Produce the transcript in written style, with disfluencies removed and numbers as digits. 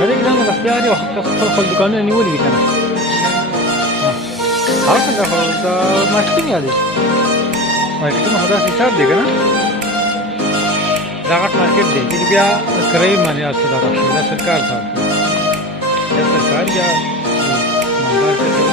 هذيك زمان بس بیا دی وخت خپل دکانونه نیولې دي کنه هغه څنګه خو دا مارکیټینګ یادې مارکیټینګ خو داسې حساب دی کنه دا غټ مارکیټ دی چې بیا کرایې باندې اصل دا شي دا سرکار صاحب یا سرکار یا مالدار